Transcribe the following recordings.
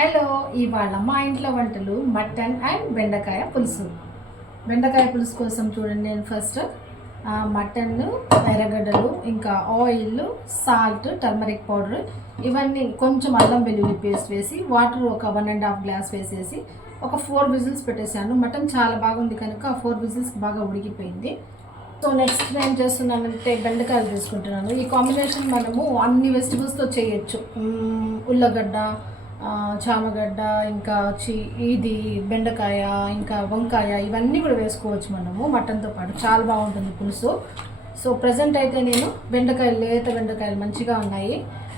Hello, ఇవాళ మా ఇంట్లో వంటలు మటన్ అండ్ బెండకాయ పులుసు. బెండకాయ పులుసు కోసం చూడండి, నేను ఫస్ట్ మటన్, ఎర్రగడ్డలు, ఇంకా ఆయిల్, సాల్ట్, టర్మరిక్ పౌడర్, ఇవన్నీ కొంచెం అల్లం వెల్లుల్లి పేస్ట్ వేసి వాటర్ ఒక 1.5 గ్లాస్ వేసేసి ఒక 4 విజిల్స్ పెట్టేశాను. మటన్ చాలా బాగుంది కనుక 4 విజిల్స్ బాగా ఉడికిపోయింది. సో నెక్స్ట్ ఏం చేస్తున్నానంటే బెండకాయలు తీసుకుంటున్నాను. ఈ కాంబినేషన్ మనము అన్ని వెజిటబుల్స్తో చేయొచ్చు. ఉల్లగడ్డ, చామగడ్డ, ఇంకా ఇది బెండకాయ, ఇంకా వంకాయ, ఇవన్నీ కూడా వేసుకోవచ్చు మనము మటన్తో పాటు. చాలా బాగుంటుంది పులుసు. సో ప్రజెంట్ అయితే నేను లేత బెండకాయలు మంచిగా ఉన్నాయి,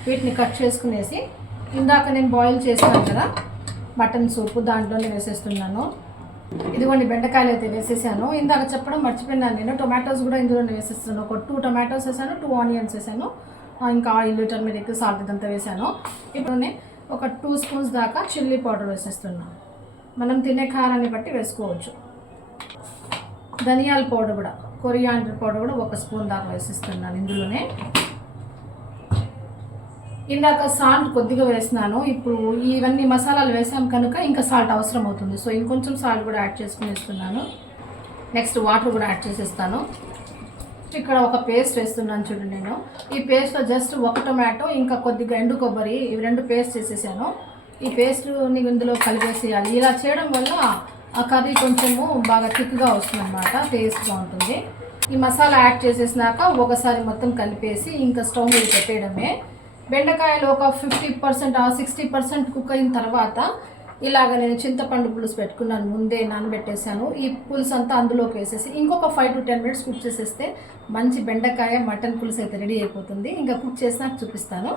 వీటిని కట్ చేసుకునేసి ఇందాక నేను బాయిల్ చేస్తాను కదా మటన్ సూపు, దాంట్లోనే వేసేస్తున్నాను. ఇదిగోండి బెండకాయలు అయితే వేసేసాను. ఇందాక చెప్పడం మర్చిపోయినాను, నేను టొమాటోస్ కూడా ఇందులోనే వేసేస్తున్నాను. ఒక 2 టొమాటోస్ వేసాను, 2 ఆనియన్స్ వేసాను, ఇంకా ఆయిల్, టర్మరిక్, సాల్ట్ ఇదంతా వేసాను. ఇప్పుడు ఒక 2 స్పూన్స్ దాకా చిల్లీ పౌడర్ వేసేస్తున్నాను. మనం తినే కారాన్ని బట్టి వేసుకోవచ్చు. ధనియాల పౌడర్ కూడా, కొరియాండర్ పౌడర్ కూడా 1 స్పూన్ దాకా వేసేస్తున్నాను ఇందులోనే. ఇందాక సాల్ట్ కొద్దిగా వేసినాను, ఇప్పుడు ఇవన్నీ మసాలాలు వేసాం కనుక ఇంకా సాల్ట్ అవసరం అవుతుంది. సో ఇంకొంచెం సాల్ట్ కూడా యాడ్ చేసుకుని వేస్తున్నాను. నెక్స్ట్ వాటర్ కూడా యాడ్ చేసేస్తాను. ఇక్కడ ఒక పేస్ట్ వేస్తున్నాను చూడండి. నేను ఈ పేస్ట్లో జస్ట్ 1 టొమాటో, ఇంకా కొద్దిగా ఎండు కొబ్బరి, ఇవి 2 పేస్ట్ చేసేసాను. ఈ పేస్ట్ని ఇందులో కలిపేసేయాలి. ఇలా చేయడం వల్ల ఆ కర్రీ కొంచెము బాగా థిక్గా వస్తుంది అన్నమాట, టేస్ట్గా ఉంటుంది. ఈ మసాలా యాడ్ చేసేసినాక ఒకసారి మొత్తం కలిపేసి ఇంకా స్టవ్ మీద పెట్టేయడమే. బెండకాయలు ఒక 50% 60% కుక్ అయిన తర్వాత ఇలాగ నేను చింతపండు పులుసు పెట్టుకున్నాను, ముందే నానబెట్టేశాను. ఈ పులుసు అంతా అందులోకి వేసేసి ఇంకొక 5 to 10 minutes కుక్ చేసేస్తే మంచి బెండకాయ మటన్ పులుసు అయితే రెడీ అయిపోతుంది. ఇంకా కుక్ చేసినాక చూపిస్తాను.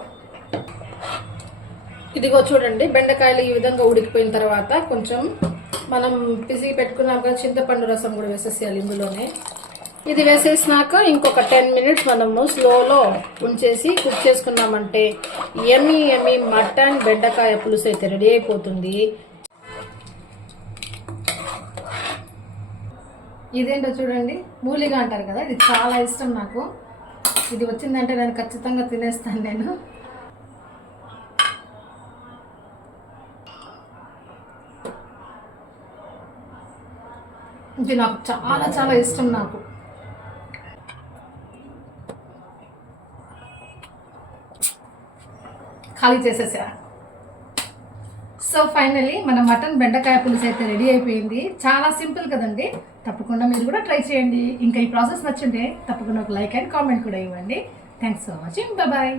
ఇదిగో చూడండి, బెండకాయలు ఈ విధంగా ఉడికిపోయిన తర్వాత కొంచెం మనం పిసికి పెట్టుకున్నాం కదా చింతపండు రసం కూడా వేసేసేయాలి ఇందులోనే. ఇది వేసేసినాక ఇంకొక 10 minutes మనము స్లోలో ఉంచేసి కుక్ చేసుకున్నామంటే యమ్మీ మటన్ బెండకాయ పులుసు అయితే రెడీ అయిపోతుంది. ఇదేంటో చూడండి, మూలిగా అంటారు కదా, ఇది చాలా ఇష్టం నాకు. ఇది వచ్చిందంటే నేను ఖచ్చితంగా తినేస్తాను నేను. ఇది నాకు చాలా చాలా ఇష్టం నాకు. ఖాళీ చేసేసా. సో ఫైనలీ మన మటన్ బెండకాయ పులుసు అయితే రెడీ అయిపోయింది. చాలా సింపుల్ కదండి, తప్పకుండా మీరు కూడా ట్రై చేయండి. ఇంకా ఈ ప్రాసెస్ నచ్చుంటే తప్పకుండా ఒక లైక్ అండ్ కామెంట్ కూడా ఇవ్వండి. Thanks for watching, bye.